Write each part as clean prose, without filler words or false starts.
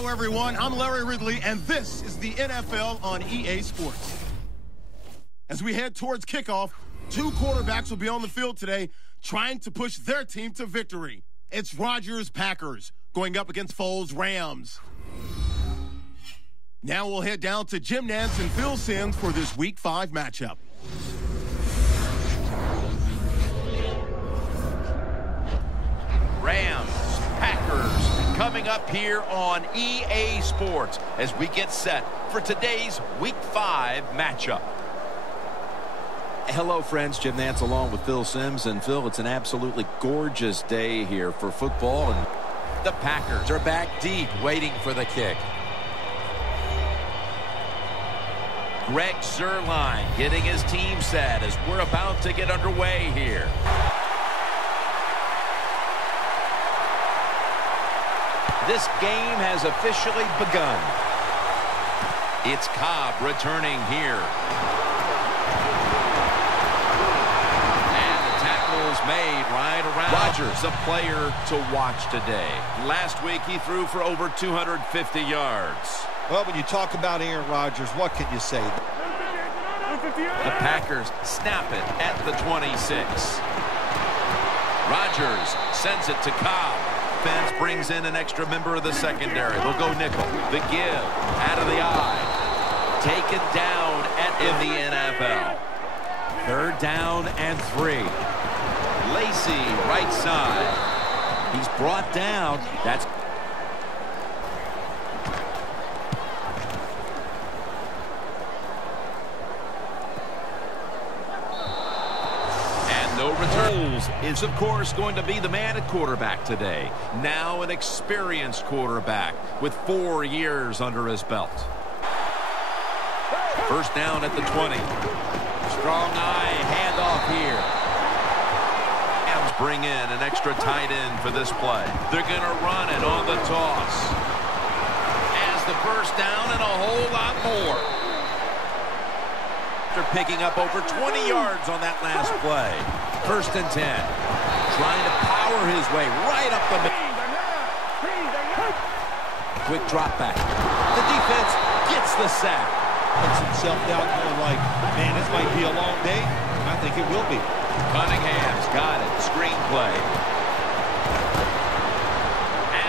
Hello, everyone. I'm Larry Ridley, and this is the NFL on EA Sports. As we head towards kickoff, two quarterbacks will be on the field today trying to push their team to victory. It's Rodgers Packers going up against Foles Rams. Now we'll head down to Jim Nantz and Phil Simms for this Week 5 matchup. Rams, Packers, coming up here on EA Sports as we get set for today's Week 5 matchup. Hello, friends. Jim Nantz along with Phil Simms. And, Phil, it's an absolutely gorgeous day here for football. And the Packers are back deep waiting for the kick. Greg Zuerlein getting his team set as we're about to get underway here. This game has officially begun. It's Cobb returning here. And the tackle is made right around. Rodgers, a player to watch today. Last week he threw for over 250 yards. Well, when you talk about Aaron Rodgers, what can you say? The Packers snap it at the 26. Rodgers sends it to Cobb. Defense brings in an extra member of the secondary. They'll go nickel. The give out of the eye. Taken down in the NFL. 3rd down and 3. Lacy right side. He's brought down. That's is, of course, going to be the man at quarterback today. Now an experienced quarterback with 4 years under his belt. 1st down at the 20. Strong eye handoff here. Rams bring in an extra tight end for this play. They're going to run it on the toss. As the 1st down and a whole lot more. After picking up over 20 yards on that last play. 1st and 10. Trying to power his way right up the middle. Quick drop back. The defense gets the sack. Puts himself down going like, man, this might be a long day. I think it will be. Cunningham's got it. Screenplay.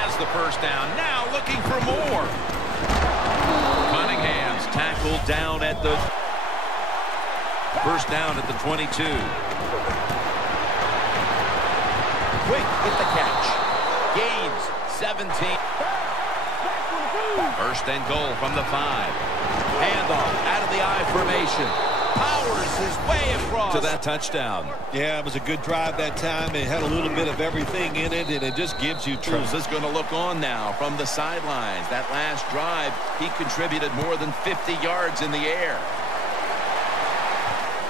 As the 1st down. Now looking for more. Cunningham's tackled down at the 1st down at the 22. Quick with the catch. Gains 17. 1st and goal from the 5. Handoff out of the I formation. Powers his way across to that touchdown. Yeah, it was a good drive that time. It had a little bit of everything in it, and it just gives you truth. Is going to look on now from the sidelines. That last drive, he contributed more than 50 yards in the air.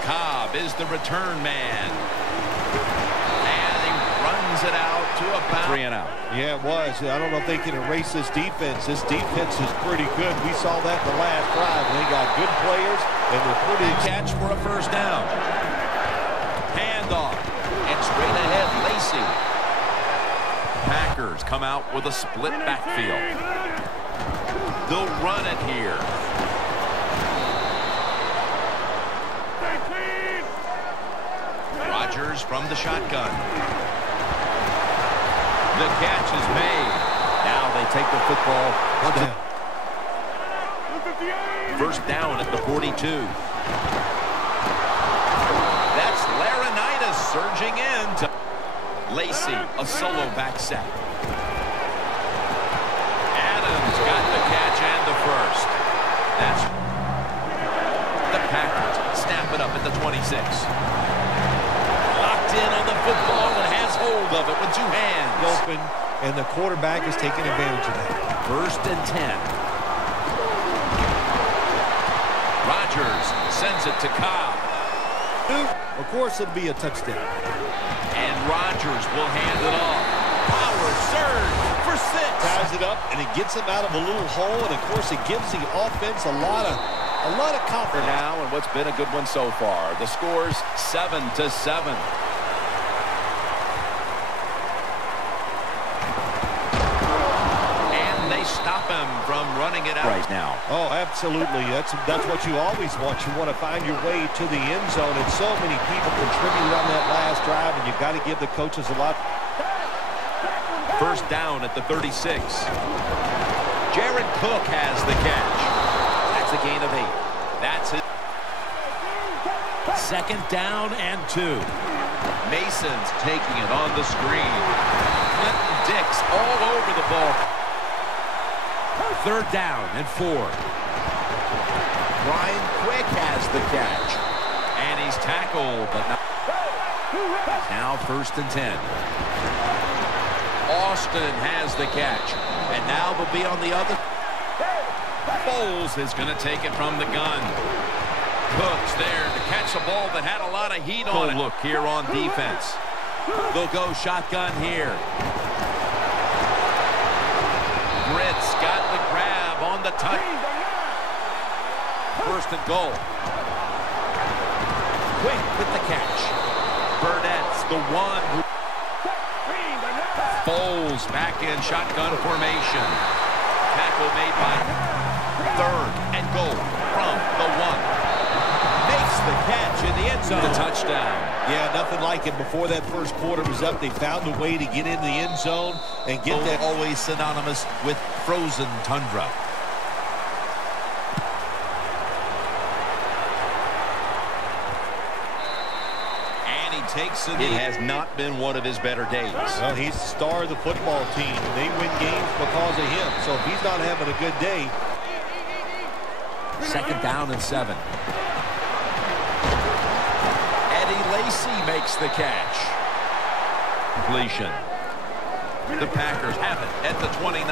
Cobb is the return man. And he runs it out to about 3 and out. Yeah, it was. I don't know if they can erase this defense. This defense is pretty good. We saw that in the last drive. They got good players, and they're pretty... Catch for a 1st down. Handoff. And straight ahead, Lacy. Packers come out with a split backfield. They'll run it here. Rodgers from the shotgun. The catch is made. Now they take the football. 1st down at the 42. That's Laurinaitis surging in. To Lacy, a solo back set. Adams got the catch and the 1st. That's the Packers snap it up at the 26. In on the football and has hold of it with 2 hands. Open, and the quarterback is taking advantage of that. 1st and 10. Rodgers sends it to Cobb. Of course, it'll be a touchdown. And Rodgers will hand it off. Power surge for 6. Ties it up, and it gets him out of a little hole, and of course, it gives the offense a lot of confidence now, and what's been a good one so far. The score's 7-7. him from running it out right now. Oh, absolutely. That's what you always want. You want to find your way to the end zone, and so many people contributed on that last drive, and you've got to give the coaches a lot. First down at the 36. Jared Cook has the catch. That's a gain of 8. That's it. Second down and 2. Mason's taking it on the screen. Clinton Dix all over the ball. Third down and 4. Ryan Quick has the catch. And he's tackled, but not. Now first and 10. Austin has the catch. And now they'll be on the other. Foles is going to take it from the gun. Cooks there to catch a ball that had a lot of heat on it. Look here on defense. They'll go shotgun here. Britt's got the grab on the touch. First and goal. Quick with the catch. Burnett's the one. Foles back in shotgun formation. Tackle made by third and goal from the 1. Makes the catch in the end zone. The touchdown. Yeah, nothing like it. Before that first quarter was up, they found a way to get in the end zone and get that. Always synonymous with frozen tundra. And he takes it. It has not been one of his better days. Well, he's the star of the football team. They win games because of him. So if he's not having a good day. Second down and 7. Lacey makes the catch. Completion. The Packers have it at the 29.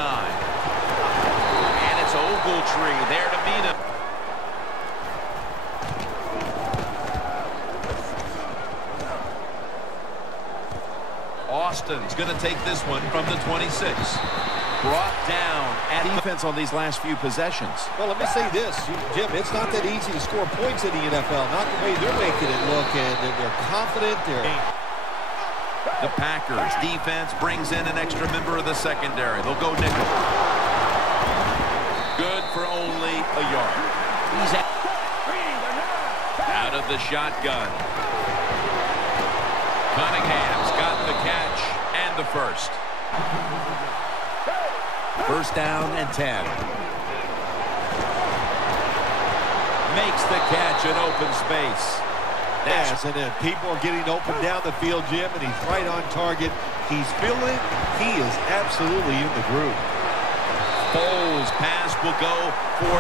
And it's Ogletree there to beat him. Austin's going to take this one from the 26. Brought down at defense on these last few possessions. Well, let me say this, Jim, it's not that easy to score points in the NFL, not the way they're making it look, and they're confident. The Packers defense brings in an extra member of the secondary. They'll go nickel. Good for only a yard. He's out of the shotgun. Cunningham's got the catch and the first. First down and 10. Makes the catch in open space. Yes, and then people are getting open down the field, Jim, and he's right on target. He's feeling it. He is absolutely in the groove. Foles pass will go for.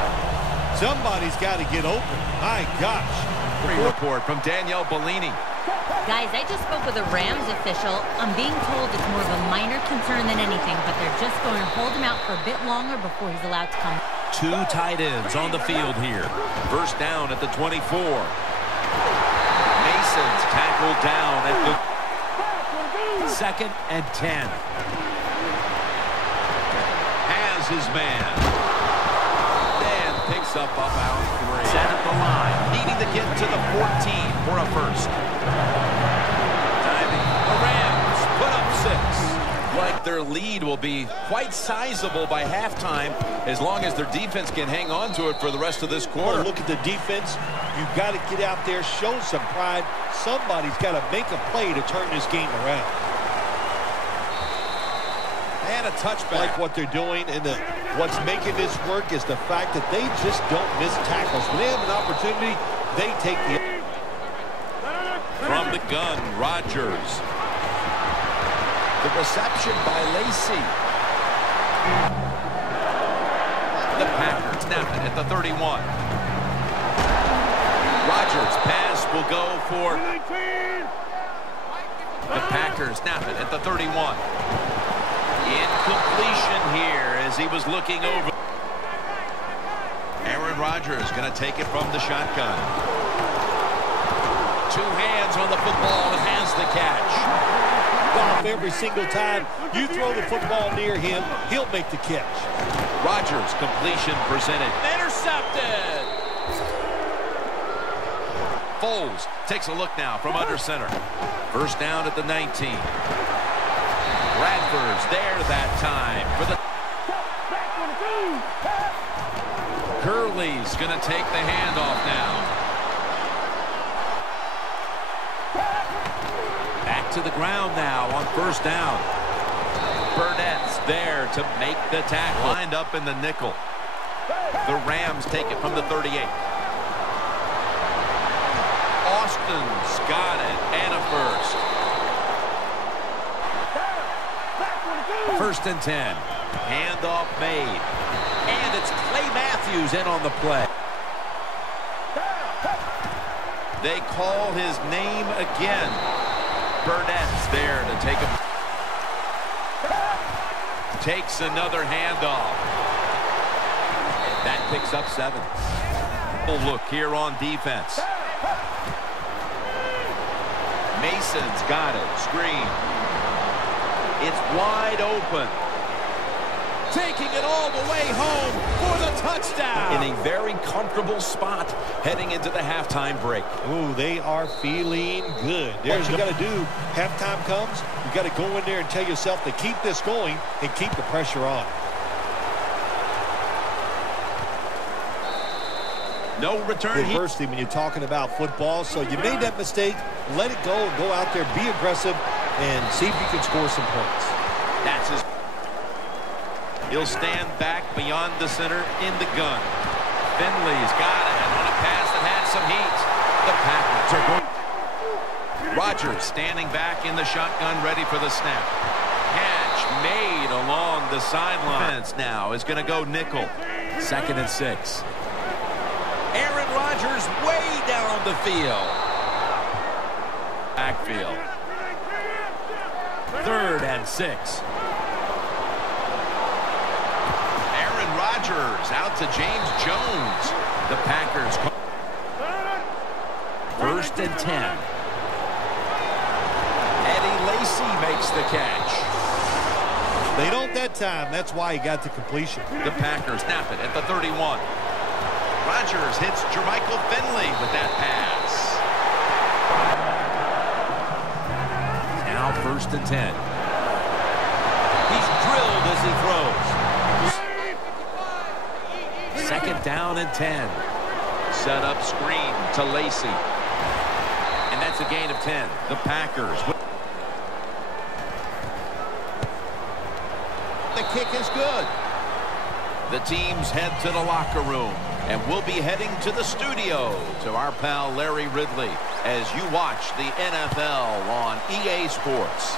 Somebody's got to get open. My gosh. Report from Danielle Bellini. Guys, I just spoke with a Rams official. I'm being told it's more of a minor concern than anything, but they're just going to hold him out for a bit longer before he's allowed to come. 2 tight ends on the field here. First down at the 24. Mason's tackled down at the 2nd and 10. Has his man. Dan picks up about 3. Set at the line. Needing to get to the 14 for a first. The Rams put up 6. Like their lead will be quite sizable by halftime as long as their defense can hang on to it for the rest of this quarter. Oh, look at the defense. You've got to get out there, show some pride. Somebody's got to make a play to turn this game around. And a touchback. Like what they're doing, and what's making this work is the fact that they just don't miss tackles. When they have an opportunity, they take the... From the gun, Rodgers. The reception by Lacey. The Packers snap it at the 31. Rodgers' pass will go for... The Packers snap it at the 31. Incompletion here as he was looking over. Aaron Rodgers going to take it from the shotgun. 2 hands on the football and has the catch. Off every single time you throw the football near him, he'll make the catch. Rodgers, completion presented. Intercepted! Foles takes a look now from under center. First down at the 19. Bradford's there that time for the... Curley's going to take the handoff now. Back to the ground now on first down. Burnett's there to make the tackle. Lined up in the nickel. The Rams take it from the 38. Austin's got it, and a first. First and 10. Handoff made. And it's Clay Matthews in on the play. They call his name again. Burnett's there to take him. Takes another handoff. That picks up 7. Look here on defense. Mason's got it. Screen. It's wide open. Taking it all the way home for the touchdown. In a very comfortable spot heading into the halftime break. Ooh, they are feeling good. There's what you got to do. Halftime comes, you got to go in there and tell yourself to keep this going and keep the pressure on. No return. Adversity when you're talking about football. So you made that mistake. Let it go and go out there, be aggressive, and see if you can score some points. That's his. He'll stand back beyond the center in the gun. Finley's got it on a pass that had some heat. The Packers are going. Rodgers standing back in the shotgun, ready for the snap. Catch made along the sideline. Now is going to go nickel. 2nd and 6. Aaron Rodgers way down the field. Backfield. 3rd and 6. Aaron Rodgers out to James Jones. The Packers. 1st and 10. Eddie Lacy makes the catch. They don't that time. That's why he got the completion. The Packers snap it at the 31. Rodgers hits Jermichael Finley with that pass. Now 1st and 10. He's drilled as he throws. 2nd down and 10. Set up screen to Lacy. And that's a gain of 10. The Packers. The kick is good. The teams head to the locker room. And we'll be heading to the studio to our pal Larry Ridley as you watch the NFL on EA Sports.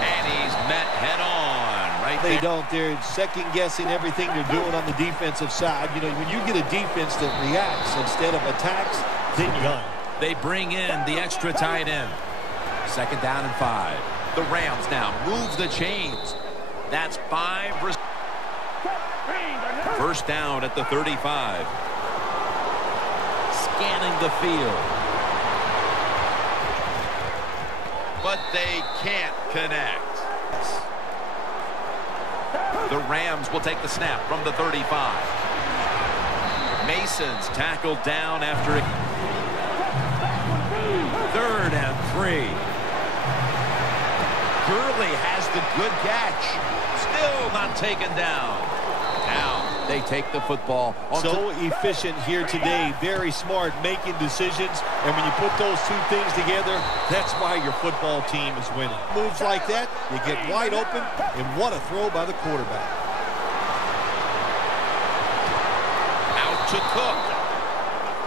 And he's met head on right there. They don't. They're second-guessing everything they're doing on the defensive side. You know, when you get a defense that reacts instead of attacks, then you're done. They bring in the extra tight end. 2nd down and 5. The Rams now move the chains. That's 5. 1st down at the 35. Scanning the field. But they can't connect. The Rams will take the snap from the 35. Mason's tackled down after it. 3rd and 3. Gurley has the good catch. Still not taken down. Now they take the football. So efficient here today. Very smart, making decisions. And when you put those two things together, that's why your football team is winning. Moves like that, you get wide open, and what a throw by the quarterback. Out to Cook.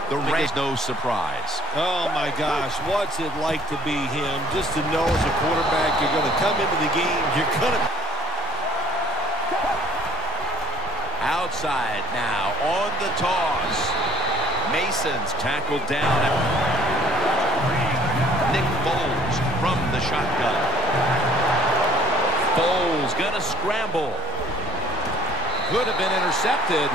The Rams, no surprise. Oh, my gosh. What's it like to be him? Just to know as a quarterback, you're going to come into the game, you're going to... Outside now on the toss. Mason's tackled down. Nick Foles from the shotgun. Foles going to scramble. Could have been intercepted.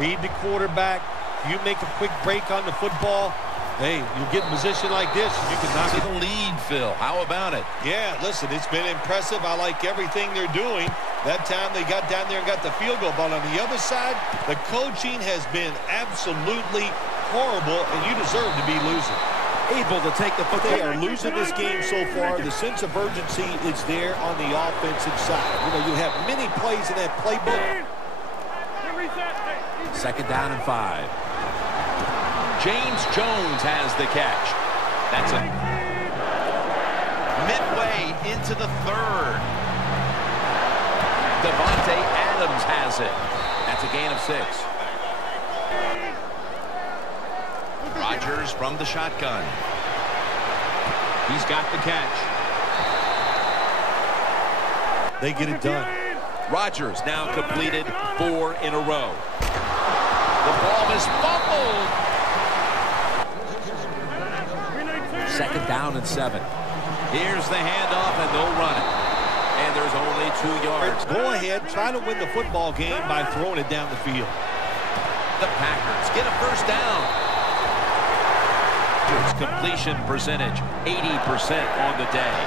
Read the quarterback. You make a quick break on the football. Hey, you get in position like this, you can knock to it. the lead, Phil. How about it? Yeah, listen, it's been impressive. I like everything they're doing. That time they got down there and got the field goal. But on the other side, the coaching has been absolutely horrible, and you deserve to be losing. able to take the football. They are losing this game so far. The sense of urgency is there on the offensive side. You know, you have many plays in that playbook. Second down and 5. James Jones has the catch. That's a midway into the third. Devontae Adams has it. That's a gain of 6. Rodgers from the shotgun. He's got the catch. They get it done. Rodgers now completed 4 in a row. The ball is fumbled. Second down and 7. Here's the handoff, and they'll run it. And there's only 2 yards. Go ahead, try to win the football game by throwing it down the field. The Packers get a first down. Completion percentage, 80% on the day.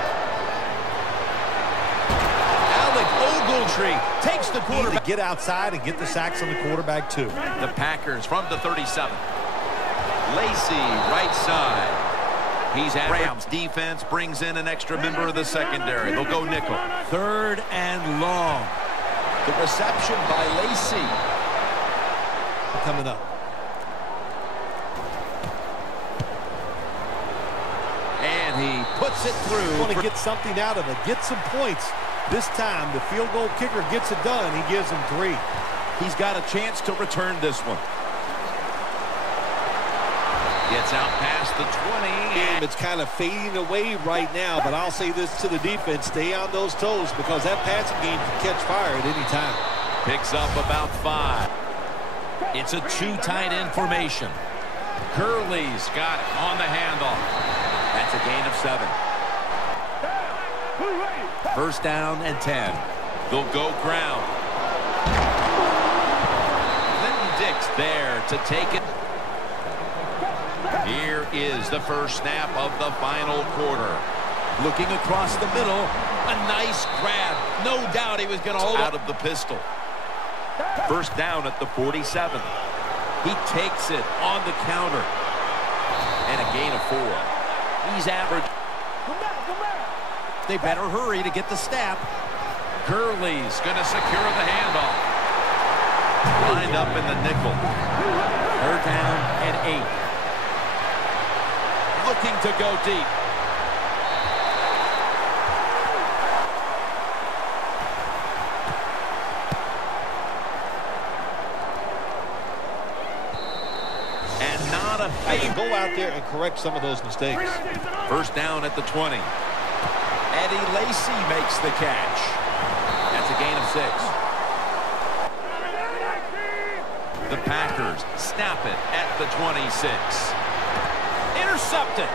Alec Ogletree takes the quarterback. To get outside and get the sacks on the quarterback, too. The Packers from the 37. Lacey, right side. He's at Rams. Defense brings in an extra member of the secondary. They'll go nickel. 3rd and long. The reception by Lacey. Coming up. And he puts it through. Want to get something out of it. Get some points. This time, the field goal kicker gets it done. He gives him 3. He's got a chance to return this one. Gets out past the 20. It's kind of fading away right now, but I'll say this to the defense. Stay on those toes because that passing game can catch fire at any time. Picks up about 5. It's a 2 tight end formation. Gurley's got it on the handoff. That's a gain of 7. First down and 10. They'll go ground. Clinton Dix there to take it. Here is the first snap of the final quarter. Looking across the middle. A nice grab. No doubt he was going to hold out of the pistol. First down at the 47. He takes it on the counter. And a gain of 4. He's average. They better hurry to get the snap. Gurley's going to secure the handoff. Lined up in the nickel. 3rd down and 8. Looking to go deep. And not a Go out there and correct some of those mistakes. First down at the 20. Eddie Lacy makes the catch. That's a gain of 6. The Packers snap it at the 26. Intercepted.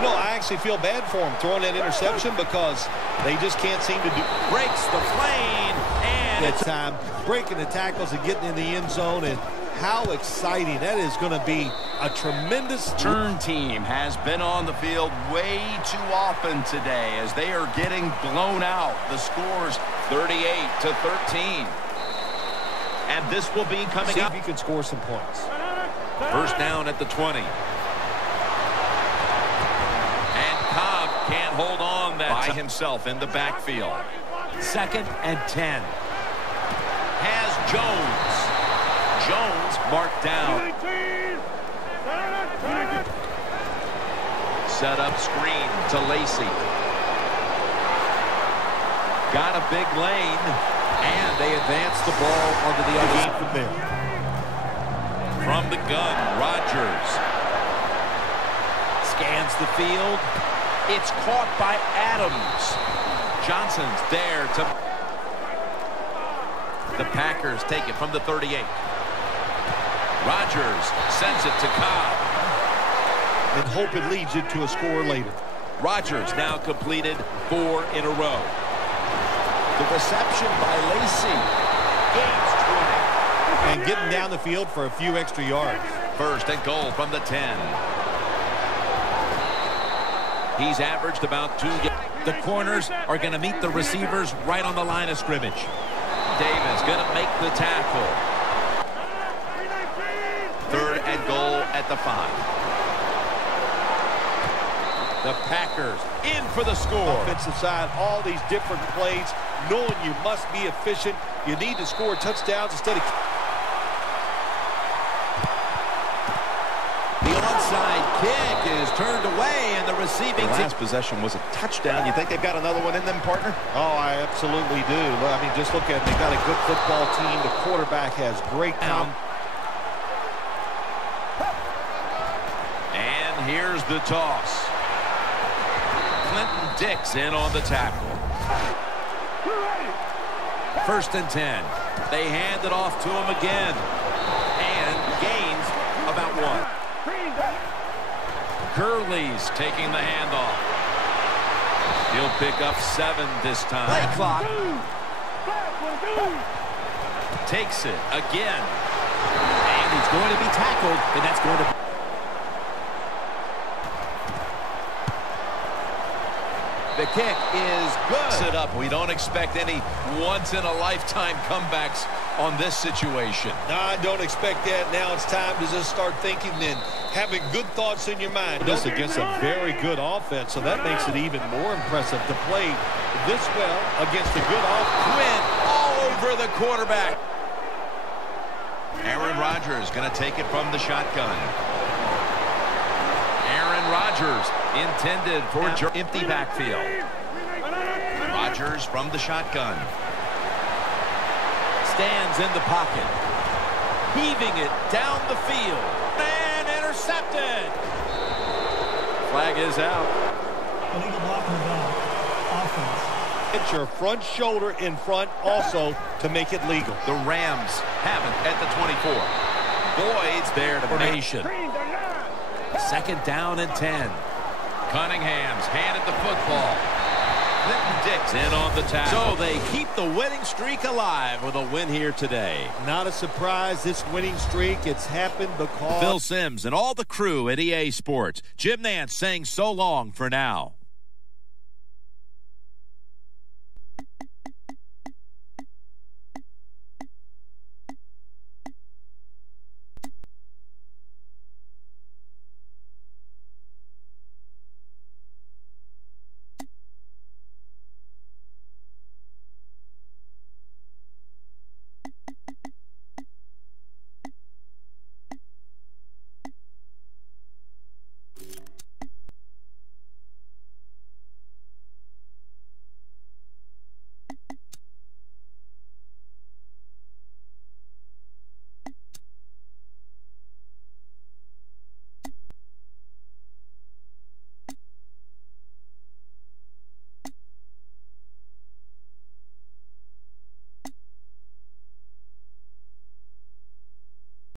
No, I actually feel bad for him throwing that interception because they just can't seem to do. Breaks the plane and That time breaking the tackles and getting in the end zone, and how exciting that is going to be. A tremendous Turn team has been on the field way too often today as they are getting blown out. The score's 38-13. And this will be coming See up. if you can score some points. first down at the 20. And Cobb can't hold on that by himself in the backfield. 2nd and 10. Has Jones. Jones marked down. Set up screen to Lacey. Got a big lane, and they advance the ball onto the other side. From there. From the gun, Rodgers scans the field. It's caught by Adams. Johnson's there to... The Packers take it from the 38. Rodgers sends it to Cobb. And hope it leads you to a score later. Rodgers now completed 4 in a row. The reception by Lacey. Gains 20. And getting down the field for a few extra yards. First and goal from the 10. He's averaged about 2. The corners are going to meet the receivers right on the line of scrimmage. Davis going to make the tackle. at the 5. The Packers in for the score. Offensive side, all these different plays, knowing you must be efficient. You need to score touchdowns instead of... The onside kick is turned away, and the receiving last possession was a touchdown. You think they've got another one in them, partner? Oh, I absolutely do. I mean, just look at it. They've got a good football team. The quarterback has great talent. And here's the toss. Clinton Dix in on the tackle. 1st and 10. They hand it off to him again. And gains about 1. Gurley's taking the handoff. He'll pick up 7 this time. Play clock. Takes it again. And he's going to be tackled, and that's going to... The kick is good. Sit up. We don't expect any once-in-a-lifetime comebacks on this situation. No, I don't expect that. Now it's time to just start thinking and having good thoughts in your mind. This against a very good offense, so that makes it even more impressive to play this well against a good offense. Quinn all over the quarterback. Aaron Rodgers going to take it from the shotgun. Aaron Rodgers intended for empty backfield. Rodgers from the shotgun. Stands in the pocket. Heaving it down the field. And intercepted. Flag is out. Illegal blocking the ball. Offense. Get your front shoulder in front also to make it legal. The Rams have it at the 24. Boyd's there to nation. 2nd down and 10. Cunningham's handed the football. Clinton Dix in on the tackle. So they keep the winning streak alive with a win here today. Not a surprise, this winning streak. It's happened because... Phil Simms and all the crew at EA Sports. Jim Nantz saying so long for now.